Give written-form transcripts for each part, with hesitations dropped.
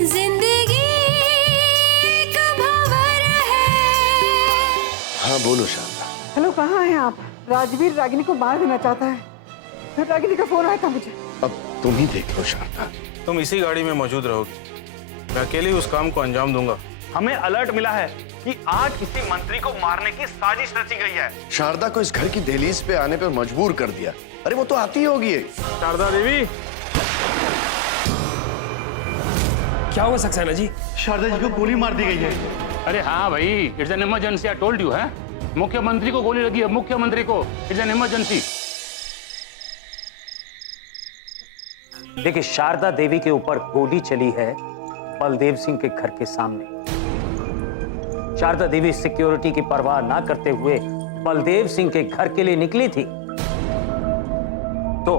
जिंदगी एक भंवर है। हाँ बोलो शारदा। हेलो, कहाँ हैं आप? राजवीर रागिनी को मार देना चाहता है। रागिनी का फोन आया था मुझे। अब तुम ही देख लो शारदा। तुम इसी गाड़ी में मौजूद रहोगी, मैं अकेले उस काम को अंजाम दूंगा। हमें अलर्ट मिला है कि आज किसी मंत्री को मारने की साजिश रची गई है। शारदा को इस घर की दहलीज पे आने पर मजबूर कर दिया। अरे वो तो आती ही होगी। शारदा देवी, क्या हुआ सक्सेना जी? शारदा जी को गोली मार दी गई है। अरे हाँ भाई, it's an emergency, I told you है। मुख्यमंत्री को गोली लगी है, मुख्यमंत्री को। It's an emergency. देखिए, शारदा देवी के ऊपर गोली चली है बलदेव सिंह के घर के सामने। शारदा देवी सिक्योरिटी की परवाह ना करते हुए बलदेव सिंह के घर के लिए निकली थी, तो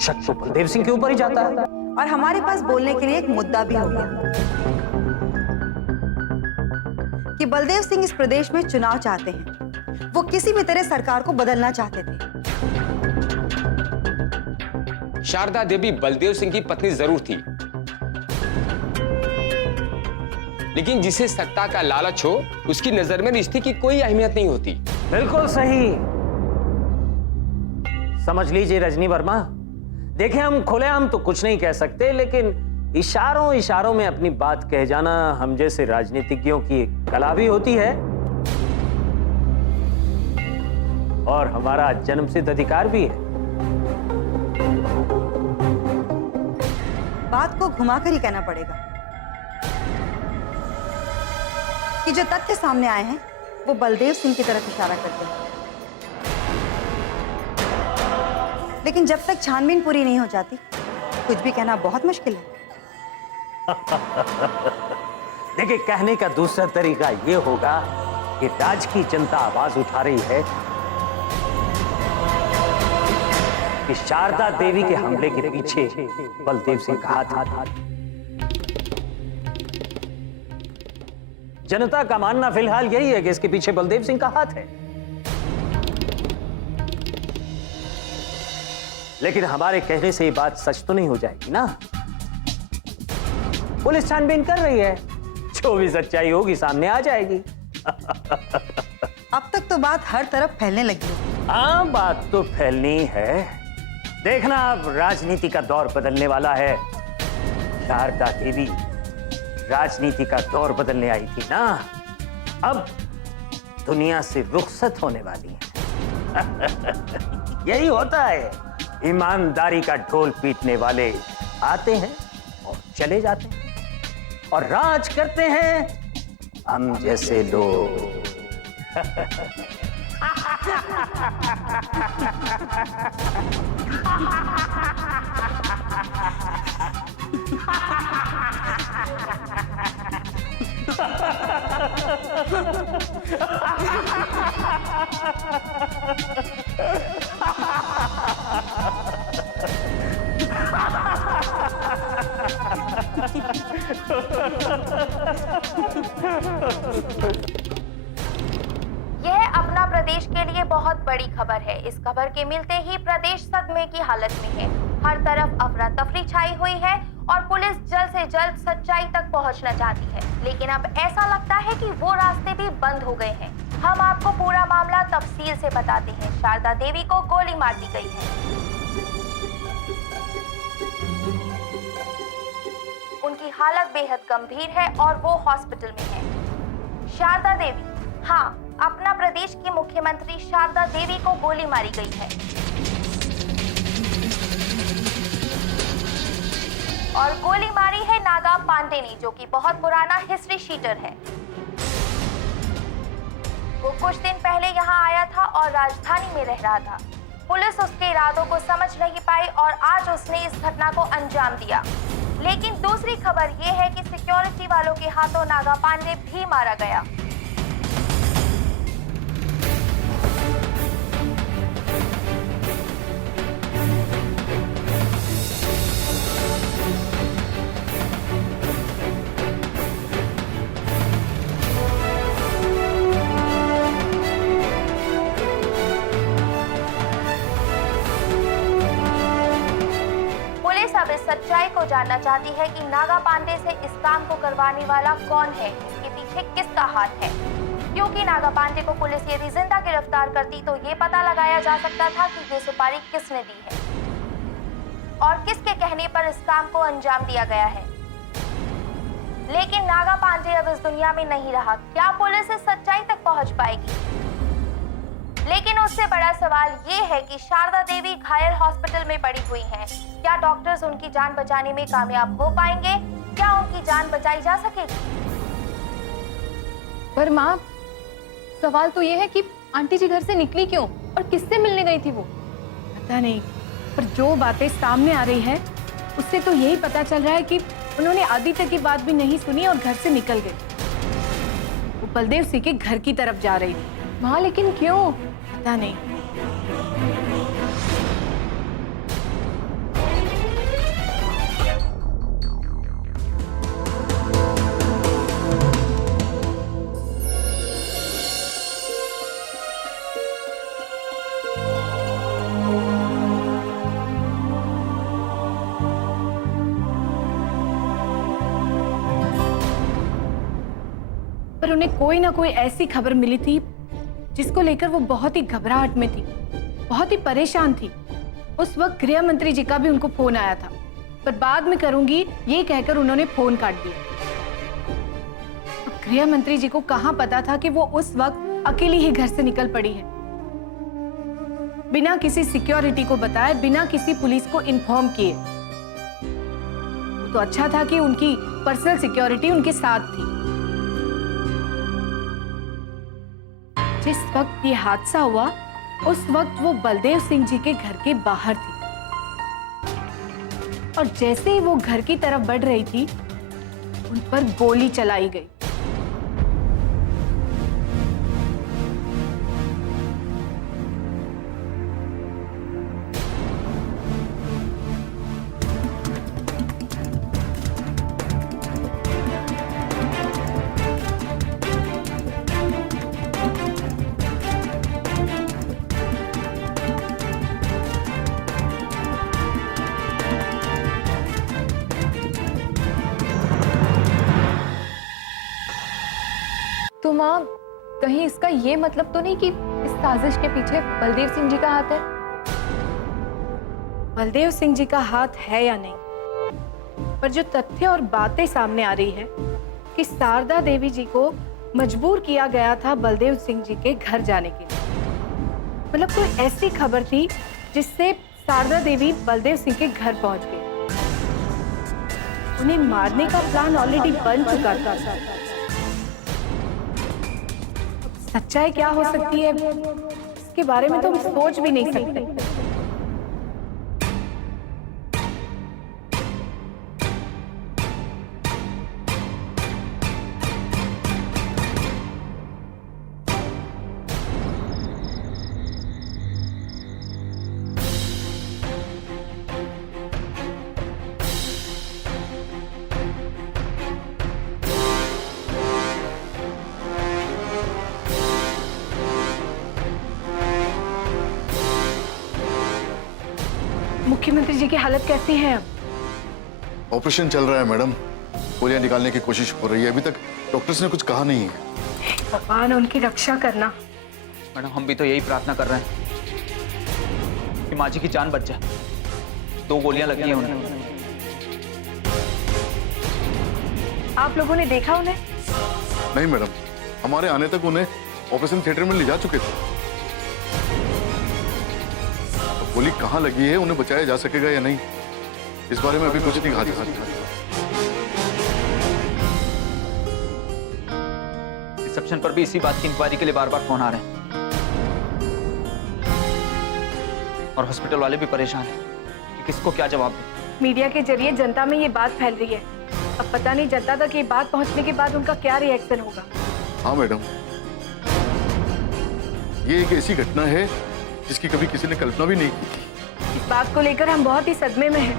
शक तो बलदेव सिंह के ऊपर ही जाता है। और हमारे पास बोलने के लिए एक मुद्दा भी होगा कि बलदेव सिंह इस प्रदेश में चुनाव चाहते हैं। वो किसी भी तरह सरकार को बदलना चाहते थे। शारदा देवी बलदेव सिंह की पत्नी जरूर थी, लेकिन जिसे सत्ता का लालच हो, उसकी नजर में रिश्ते की कोई अहमियत नहीं होती। बिल्कुल सही समझ लीजिए रजनी वर्मा। देखें, हम खुलेआम तो कुछ नहीं कह सकते, लेकिन इशारों इशारों में अपनी बात कह जाना हम जैसे राजनीतिज्ञों की कला भी होती है, और हमारा जन्मसिद्ध अधिकार भी है। बात को घुमाकर ही कहना पड़ेगा कि जो तथ्य सामने आए हैं वो बलदेव सिंह की तरफ इशारा करते हैं। लेकिन जब तक छानबीन पूरी नहीं हो जाती, कुछ भी कहना बहुत मुश्किल है। देखिए, कहने का दूसरा तरीका यह होगा कि राज्य की जनता आवाज उठा रही है कि शारदा देवी के हमले के पीछे बलदेव सिंह का हाथ था। जनता का मानना फिलहाल यही है कि इसके पीछे बलदेव सिंह का हाथ है, लेकिन हमारे कहने से ये बात सच तो नहीं हो जाएगी ना। पुलिस छानबीन कर रही है, जो भी सच्चाई होगी सामने आ जाएगी। अब तक तो बात हर तरफ फैलने लगी है। हाँ, बात तो फैलनी है। देखना, अब राजनीति का दौर बदलने वाला है। शारदा देवी राजनीति का दौर बदलने आई थी ना, अब दुनिया से रुखसत होने वाली है। यही होता है, ईमानदारी का ढोल पीटने वाले आते हैं और चले जाते हैं, और राज करते हैं हम जैसे लोग। यह अपना प्रदेश के लिए बहुत बड़ी खबर है। इस खबर के मिलते ही प्रदेश सदमे की हालत में है। हर तरफ अफरा तफरी छाई हुई है और पुलिस जल्द से जल्द सच्चाई तक पहुंचना चाहती है, लेकिन अब ऐसा लगता है कि वो रास्ते भी बंद हो गए हैं। हम आपको पूरा मामला तफसील से बताते हैं। शारदा देवी को गोली मार दी गई है। उनकी हालत बेहद गंभीर है और वो हॉस्पिटल में है। शारदा देवी, हाँ, अपना प्रदेश की मुख्यमंत्री शारदा देवी को गोली मारी गई है, और गोली मारी है नागा पांडे ने, जो कि बहुत पुराना हिस्ट्री शीटर है। वो कुछ दिन पहले यहाँ आया था और राजधानी में रह रहा था। पुलिस उसके इरादों को समझ नहीं पाई और आज उसने इस घटना को अंजाम दिया। लेकिन दूसरी खबर ये है कि सिक्योरिटी वालों के हाथों नागा पांडे भी मारा गया। पुलिस अब इस सच्चाई को जानना चाहती है कि नागा पांडे से इस काम को करवाने वाला कौन है, इसके पीछे किसका हाथ है। क्योंकि नागा पांडे को पुलिस यदि जिंदा गिरफ्तार करती तो ये पता लगाया जा सकता था कि ये सुपारी किसने दी है और किसके कहने पर इस काम को अंजाम दिया गया है। लेकिन नागा पांडे अब इस दुनिया में नहीं रहा। क्या पुलिस इस सच्चाई तक पहुंच पाएगी? लेकिन उससे बड़ा सवाल ये है कि शारदा देवी घायल हॉस्पिटल में पड़ी हुई हैं। क्या डॉक्टर्स उनकी जान बचाने में कामयाब हो पाएंगे? क्या उनकी जान बचाई जा सकेगी? पर माँ, सवाल तो ये है कि आंटी जी घर से निकली क्यों और किससे मिलने गई थी वो? पता नहीं, पर जो बातें सामने आ रही है उससे तो यही पता चल रहा है कि उन्होंने आदित्य की बात भी नहीं सुनी और घर से निकल गई। वो बलदेव सिंह के घर की तरफ जा रही थी। माँ, लेकिन क्यों? पता नहीं। पर उन्हें कोई ना कोई ऐसी खबर मिली थी जिसको लेकर वो बहुत ही घबराहट में थी, बहुत ही परेशान थी। उस वक्त गृह मंत्री जी का भी उनको फोन आया था, पर बाद में करूंगी ये कहकर उन्होंने फोन काट दिया। गृह मंत्री जी को कहां पता था कि वो उस वक्त अकेली ही घर से निकल पड़ी है, बिना किसी सिक्योरिटी को बताए, बिना किसी पुलिस को इन्फॉर्म किए। तो अच्छा था कि उनकी पर्सनल सिक्योरिटी उनके साथ थी। जिस वक्त ये हादसा हुआ उस वक्त वो बलदेव सिंह जी के घर के बाहर थी और जैसे ही वो घर की तरफ बढ़ रही थी उन पर गोली चलाई गई। तो माँ, कहीं इसका ये मतलब तो नहीं कि इस साजिश के पीछे बलदेव सिंह जी का हाथ है? बलदेव सिंह जी का हाथ है या नहीं, पर जो तथ्य और बातें सामने आ रही है कि शारदा देवी जी को मजबूर किया गया था बलदेव सिंह जी के घर जाने के लिए। मतलब कोई ऐसी खबर थी जिससे शारदा देवी बलदेव सिंह के घर पहुंच गई। उन्हें मारने का प्लान ऑलरेडी बन चुका था। सच्चाई क्या हो सकती है इसके बारे में तो हम सोच भी नहीं सकते। मुख्यमंत्री जी की हालत कैसी है अब? ऑपरेशन चल रहा है मैडम, गोलियां निकालने की कोशिश हो रही है। अभी तक डॉक्टर्स ने कुछ कहा नहीं है। भगवान उनकी रक्षा करना। मैडम, हम भी तो यही प्रार्थना कर रहे हैं कि माँ जी की जान बच जाए। 2 गोलियां लगी हैं उन्हें। आप लोगों ने देखा उन्हें? नहीं मैडम, हमारे आने तक उन्हें ऑपरेशन थिएटर में ले जा चुके थे। गोली कहाँ लगी है, उन्हें बचाया जा सकेगा या नहीं, इस बारे में अभी कुछ नहीं कहा जा सकता। रिसेप्शन पर भी इसी बात की इंक्वायरी के लिए बार-बार फोन आ रहे हैं और हॉस्पिटल वाले भी परेशान हैं कि किसको क्या जवाब दें। मीडिया के जरिए जनता में ये बात फैल रही है। अब पता नहीं जनता तक ये बात पहुंचने के बाद उनका क्या रिएक्शन होगा। हाँ मैडम, ये एक ऐसी घटना है जिसकी कभी किसी ने कल्पना भी नहीं की थी। इस बात को लेकर हम बहुत ही सदमे में हैं।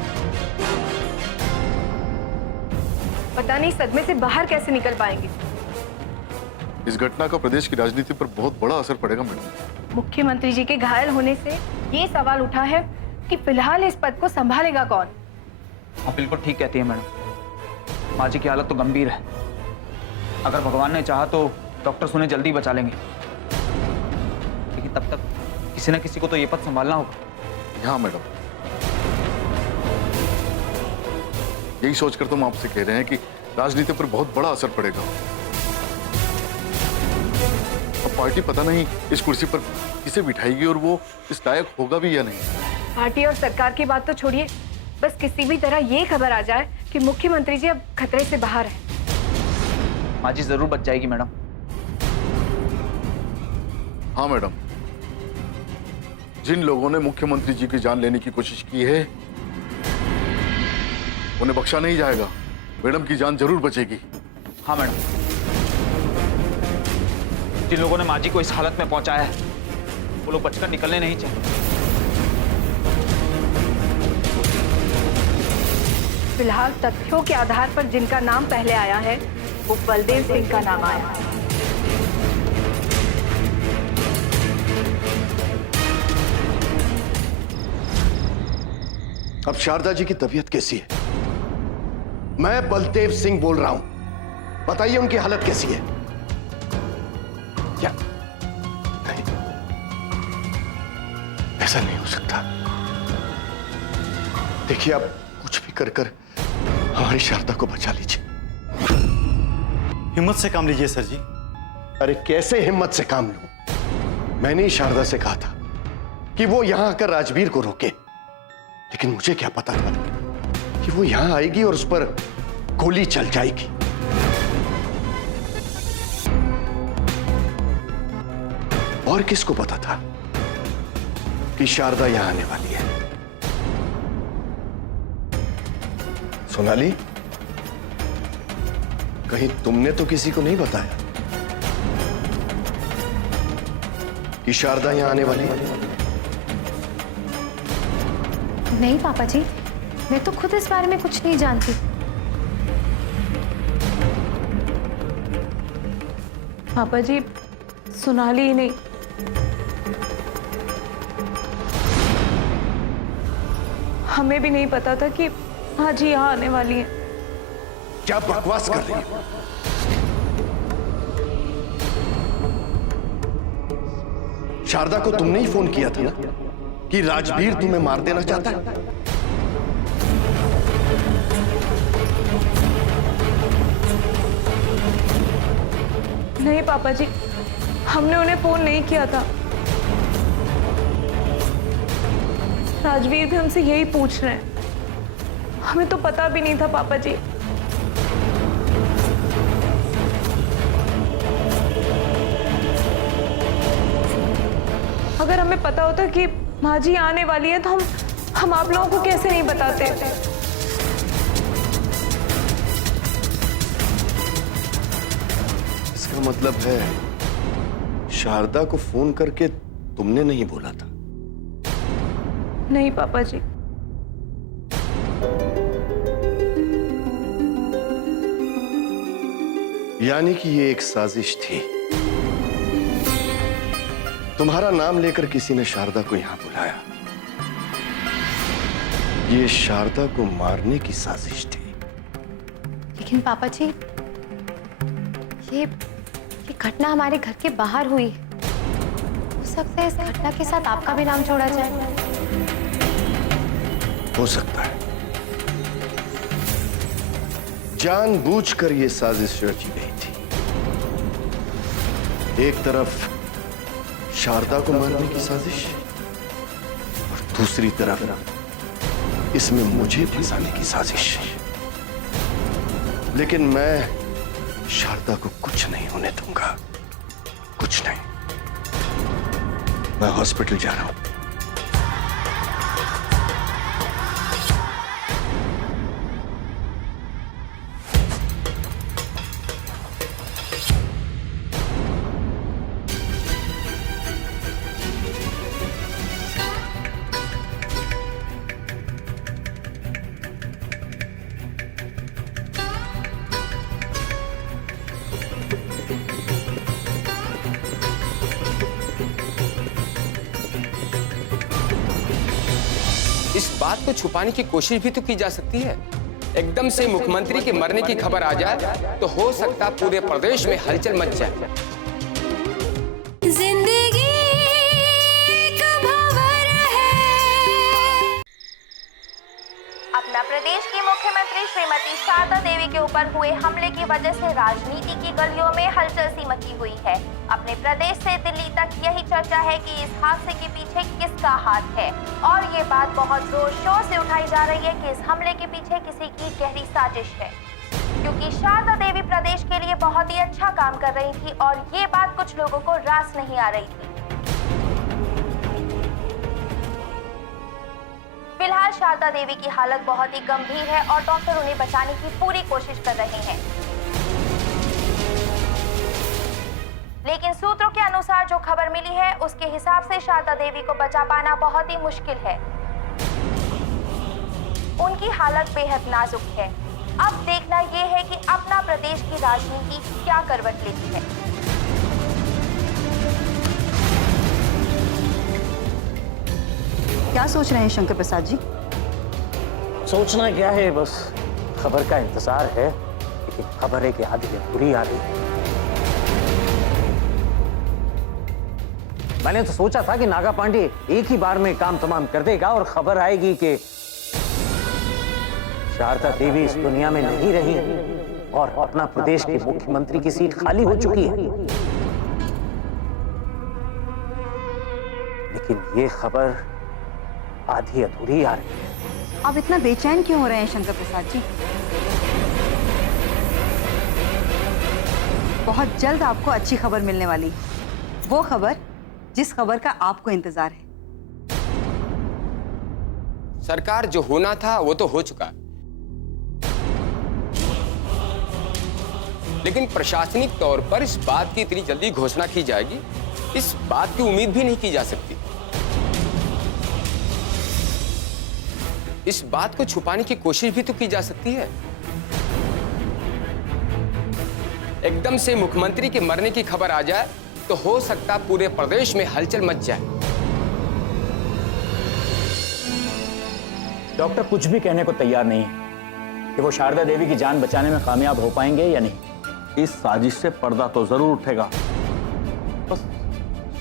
पता नहीं सदमे से बाहर कैसे निकल पाएंगे। इस घटना का प्रदेश की राजनीति पर बहुत बड़ा असर पड़ेगा मैडम। मुख्यमंत्री जी के घायल होने से ये सवाल उठा है कि फिलहाल इस पद को संभालेगा कौन। आप बिल्कुल ठीक कहती है मैडम। माँ जी की हालत तो गंभीर है। अगर भगवान ने चाहा तो डॉक्टर्स उन्हें जल्दी बचा लेंगे, लेकिन तब तक किसी न किसी को तो ये पद संभालना होगा। हाँ मैडम, यही सोचकर तो हम आपसे कह रहे हैं कि राजनीति पर बहुत बड़ा असर पड़ेगा। अब पार्टी पता नहीं इस कुर्सी पर किसे बिठाएगी और वो इस लायक होगा भी या नहीं। पार्टी और सरकार की बात तो छोड़िए, बस किसी भी तरह ये खबर आ जाए कि मुख्यमंत्री जी अब खतरे से बाहर है। माँ जी जरूर बच जाएगी मैडम। हाँ मैडम, जिन लोगों ने मुख्यमंत्री जी की जान लेने की कोशिश की है उन्हें बख्शा नहीं जाएगा। मैडम की जान जरूर बचेगी। हाँ मैडम, जिन लोगों ने माँ जी को इस हालत में पहुंचाया है वो लोग बचकर निकलने नहीं चाहिए। फिलहाल तथ्यों के आधार पर जिनका नाम पहले आया है वो बलदेव सिंह का नाम आया है। अब शारदा जी की तबीयत कैसी है? मैं बलदेव सिंह बोल रहा हूं, बताइए उनकी हालत कैसी है? क्या नहीं, ऐसा नहीं हो सकता। देखिए, आप कुछ भी कर कर हमारी शारदा को बचा लीजिए। हिम्मत से काम लीजिए सर जी। अरे कैसे हिम्मत से काम लूं? मैंने ही शारदा से कहा था कि वो यहां आकर राजवीर को रोके, लेकिन मुझे क्या पता था कि वो यहां आएगी और उस पर गोली चल जाएगी। और किसको पता था कि शारदा यहां आने वाली है? सोनाली, कहीं तुमने तो किसी को नहीं बताया कि शारदा यहां आने वाली है? नहीं पापा जी, मैं तो खुद इस बारे में कुछ नहीं जानती। पापा जी, सोनाली ही नहीं, हमें भी नहीं पता था कि हाँ जी यहाँ आने वाली है। क्या बकवास कर रही हो? शारदा को तुमने ही फोन किया था ना कि राजवीर तुम्हें मार देना चाहता है? नहीं पापा जी, हमने उन्हें फोन नहीं किया था। राजवीर भी हमसे यही पूछ रहे हैं। हमें तो पता भी नहीं था पापा जी। अगर हमें पता होता कि माँ जी आने वाली है तो हम आप लोगों को कैसे नहीं बताते। इसका मतलब है शारदा को फोन करके तुमने नहीं बोला था? नहीं पापा जी। यानी कि ये एक साजिश थी। तुम्हारा नाम लेकर किसी ने शारदा को यहां बुलाया। ये शारदा को मारने की साजिश थी। लेकिन पापा जी, ये घटना हमारे घर के बाहर हुई है। हो सकता है इस घटना के साथ आपका भी नाम जोड़ा जाए। हो सकता है। जानबूझकर ये साजिश रची गई थी। एक तरफ शारदा को मारने की साजिश और दूसरी तरफ इसमें मुझे फंसाने की साजिश। लेकिन मैं शारदा को कुछ नहीं होने दूंगा, कुछ नहीं। मैं हॉस्पिटल जा रहा हूं। इस बात को छुपाने की कोशिश भी तो की जा सकती है। एकदम से मुख्यमंत्री के मरने की खबर आ जाए तो हो सकता पूरे प्रदेश में हलचल मच जाए। जिंदगी अपना प्रदेश की मुख्यमंत्री श्रीमती शारदा देवी के ऊपर हुए हमले की वजह से राजनीति की गलियों में हलचल सी मची हुई है। अपने प्रदेश से दिल्ली तक यही चर्चा है कि इस हादसे के पीछे किसका हाथ है और ये बात बहुत जोर शोर से उठाई जा रही है कि इस हमले के पीछे किसी की गहरी साजिश है, क्योंकि शारदा देवी प्रदेश के लिए बहुत ही अच्छा काम कर रही थी और ये बात कुछ लोगों को रास नहीं आ रही थी। फिलहाल शारदा देवी की हालत बहुत ही गंभीर है और डॉक्टर उन्हें बचाने की पूरी कोशिश कर रहे हैं, लेकिन सूत्रों के अनुसार जो खबर मिली है उसके हिसाब से शारदा देवी को बचा पाना बहुत ही मुश्किल है। उनकी हालत बेहद नाजुक है। अब देखना यह है कि अपना प्रदेश की राजनीति क्या करवट लेती है। क्या सोच रहे हैं शंकर प्रसाद जी? सोचना क्या है, बस खबर का इंतजार है, लेकिन खबर है कि आधी अधूरी आ रही। मैंने तो सोचा था कि नागा पांडे एक ही बार में काम तमाम कर देगा और खबर आएगी कि शारदा देवी इस दुनिया में नहीं रही और अपना प्रदेश के मुख्यमंत्री की सीट खाली हो चुकी है। लेकिन ये खबर आधी अधूरी आ रही है। आप इतना बेचैन क्यों हो रहे हैं शंकर प्रसाद जी? बहुत जल्द आपको अच्छी खबर मिलने वाली है, वो खबर जिस खबर का आपको इंतजार है। सरकार, जो होना था वो तो हो चुका, लेकिन प्रशासनिक तौर पर इस बात की इतनी जल्दी घोषणा की जाएगी, इस बात की उम्मीद भी नहीं की जा सकती। इस बात को छुपाने की कोशिश भी तो की जा सकती है। एकदम से मुख्यमंत्री के मरने की खबर आ जाए तो हो सकता पूरे प्रदेश में हलचल मच जाए। डॉक्टर कुछ भी कहने को तैयार नहीं है कि वो शारदा देवी की जान बचाने में कामयाब हो पाएंगे या नहीं। इस साजिश से पर्दा तो जरूर उठेगा, बस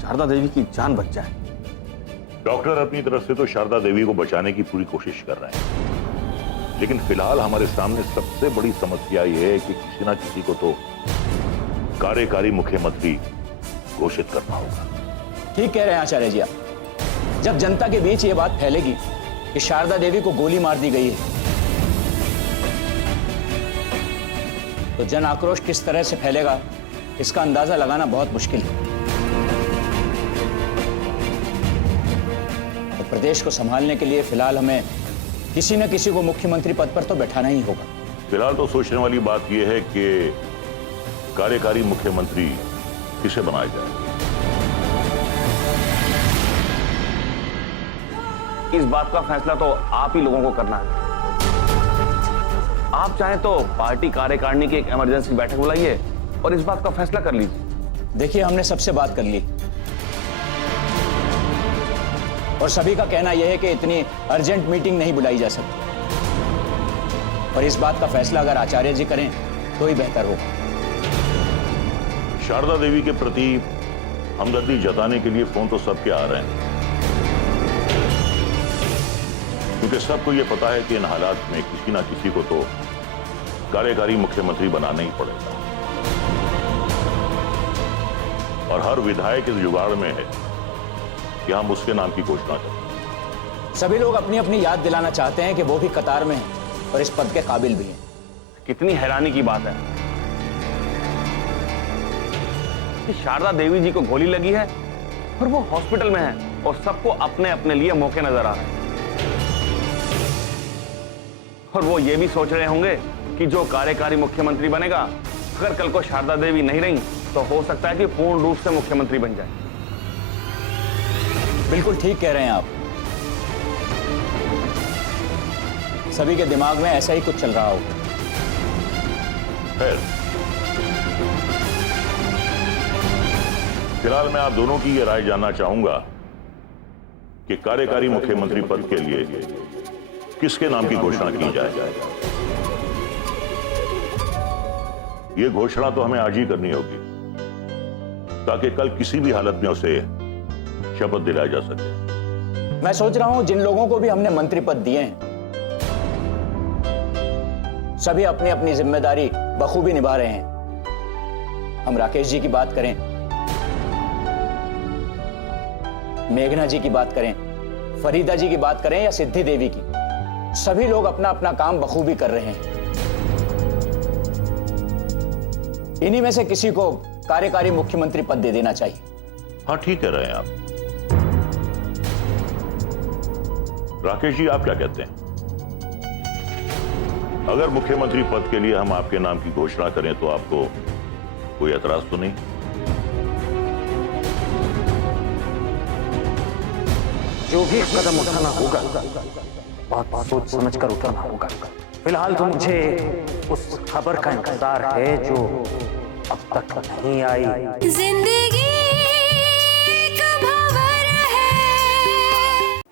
शारदा देवी की जान बच जाए। डॉक्टर अपनी तरफ से तो शारदा देवी को बचाने की पूरी कोशिश कर रहे हैं, लेकिन फिलहाल हमारे सामने सबसे बड़ी समस्या यह है कि किसी ना किसी को तो कार्यकारी मुख्यमंत्री घोषित करना होगा। ठीक कह रहे हैं आचार्य जी आप। जब जनता के बीच ये बात फैलेगी कि शारदा देवी को गोली मार दी गई है, तो जन आक्रोश किस तरह से फैलेगा इसका अंदाजा लगाना बहुत मुश्किल है। तो प्रदेश को संभालने के लिए फिलहाल हमें किसी न किसी को मुख्यमंत्री पद पर तो बैठाना ही होगा। फिलहाल तो सोचने वाली बात यह है कि कार्यकारी मुख्यमंत्री किसे बनाया जाए। इस बात का फैसला तो आप ही लोगों को करना है। आप चाहें तो पार्टी कार्यकारिणी की एक इमरजेंसी बैठक बुलाइए और इस बात का फैसला कर लीजिए। देखिए, हमने सबसे बात कर ली और सभी का कहना यह है कि इतनी अर्जेंट मीटिंग नहीं बुलाई जा सकती, और इस बात का फैसला अगर आचार्य जी करें तो ही बेहतर होगा। शारदा देवी के प्रति हमदर्दी जताने के लिए फोन तो सबके आ रहे हैं, क्योंकि सबको यह पता है कि इन हालात में किसी ना किसी को तो कार्यकारी मुख्यमंत्री बनाना ही पड़ेगा, और हर विधायक इस जुगाड़ में है कि हम उसके नाम की घोषणा करें। सभी लोग अपनी अपनी याद दिलाना चाहते हैं कि वो भी कतार में हैं और इस पद के काबिल भी हैं। कितनी हैरानी की बात है कि शारदा देवी जी को गोली लगी है और वो हॉस्पिटल में है और सबको अपने अपने लिए मौके नजर आ रहे हैं, और वो ये भी सोच रहे होंगे कि जो कार्यकारी मुख्यमंत्री बनेगा, अगर कल को शारदा देवी नहीं रही तो हो सकता है कि पूर्ण रूप से मुख्यमंत्री बन जाए। बिल्कुल ठीक कह रहे हैं आप। सभी के दिमाग में ऐसा ही कुछ चल रहा होगा। फिलहाल मैं आप दोनों की ये राय जानना चाहूंगा कि कार्यकारी मुख्यमंत्री पद के लिए किसके नाम की घोषणा की जाए। ये घोषणा तो हमें आज ही करनी होगी ताकि कल किसी भी हालत में उसे शपथ दिलाया जा सके। मैं सोच रहा हूं जिन लोगों को भी हमने मंत्री पद दिए हैं सभी अपनी अपनी जिम्मेदारी बखूबी निभा रहे हैं। हम राकेश जी की बात करें, मेघना जी की बात करें, फरीदा जी की बात करें या सिद्धि देवी की, सभी लोग अपना अपना काम बखूबी कर रहे हैं। इन्हीं में से किसी को कार्यकारी मुख्यमंत्री पद दे देना चाहिए। हाँ, ठीक कह रहे हैं आप। राकेश जी, आप क्या कहते हैं? अगर मुख्यमंत्री पद के लिए हम आपके नाम की घोषणा करें तो आपको कोई एतराज तो नहीं? जो भी कदम उठाना होगा बहुत सोच समझ कर उठाना होगा। फिलहाल तो मुझे उस खबर का इंतजार है जो अब तक नहीं आई। जिंदगी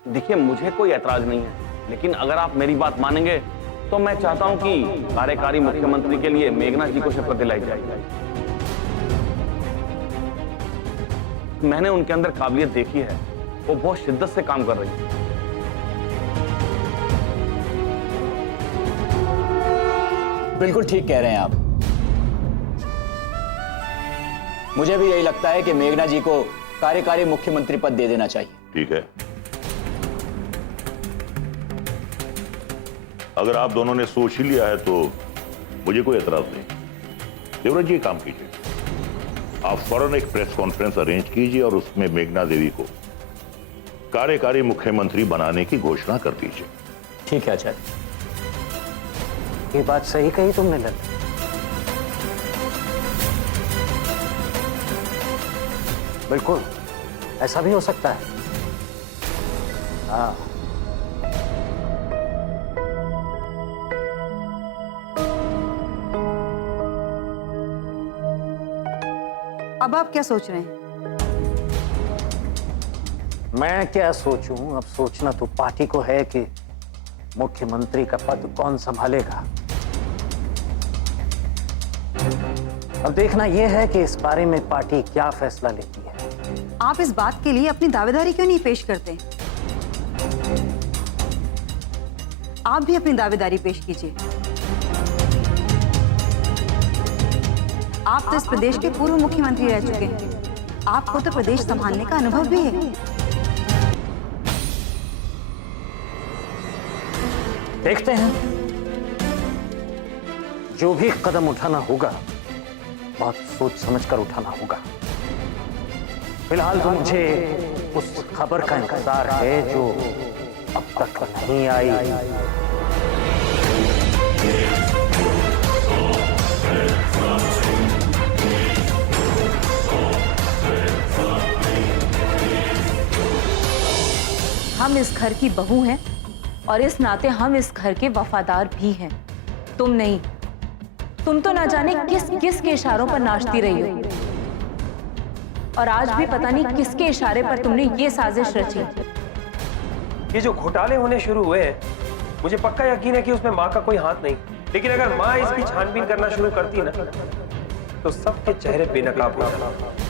देखिए, मुझे कोई ऐतराज नहीं है, लेकिन अगर आप मेरी बात मानेंगे तो मैं चाहता हूं कि कार्यकारी मुख्यमंत्री के लिए मेघना जी को शपथ दिलाई जाए। मैंने उनके अंदर काबिलियत देखी है, वो बहुत शिद्दत से काम कर रही है। बिल्कुल ठीक कह रहे हैं आप। मुझे भी यही लगता है कि मेघना जी को कार्यकारी मुख्यमंत्री पद दे देना चाहिए। ठीक है, अगर आप दोनों ने सोच ही लिया है तो मुझे कोई एतराज नहीं। देवराज जी, काम कीजिए, आप फौरन एक प्रेस कॉन्फ्रेंस अरेंज कीजिए और उसमें मेघना देवी को कार्यकारी मुख्यमंत्री बनाने की घोषणा कर दीजिए। ठीक है आचार्य। ये बात सही कही तुमने ललित। बिल्कुल ऐसा भी हो सकता है। हाँ, अब आप क्या सोच रहे हैं? मैं क्या सोचूं? अब सोचना तो पार्टी को है कि मुख्यमंत्री का पद कौन संभालेगा। अब देखना यह है कि इस बारे में पार्टी क्या फैसला लेती है। आप इस बात के लिए अपनी दावेदारी क्यों नहीं पेश करते? आप भी अपनी दावेदारी पेश कीजिए। आप तो इस प्रदेश के पूर्व मुख्यमंत्री रह चुके हैं, आपको तो प्रदेश संभालने का अनुभव भी है। देखते हैं, जो भी कदम उठाना होगा बहुत सोच समझकर उठाना होगा। फिलहाल तो मुझे उस खबर का इंतजार है जो अब तक नहीं आई। हम इस घर की बहू हैं और इस नाते हम इस घर के वफादार भी हैं। तुम नहीं। तुम तो ना जाने किस किस के इशारों पर नाचती रही हो, और आज भी पता नहीं किसके इशारे पर तुमने ये साजिश रची। ये जो घोटाले होने शुरू हुए हैं, मुझे पक्का यकीन है कि उसमें माँ का कोई हाथ नहीं। लेकिन अगर माँ इसकी छानबीन करना शुरू करती ना, तो सबके चेहरे बेनकाब हो जाते।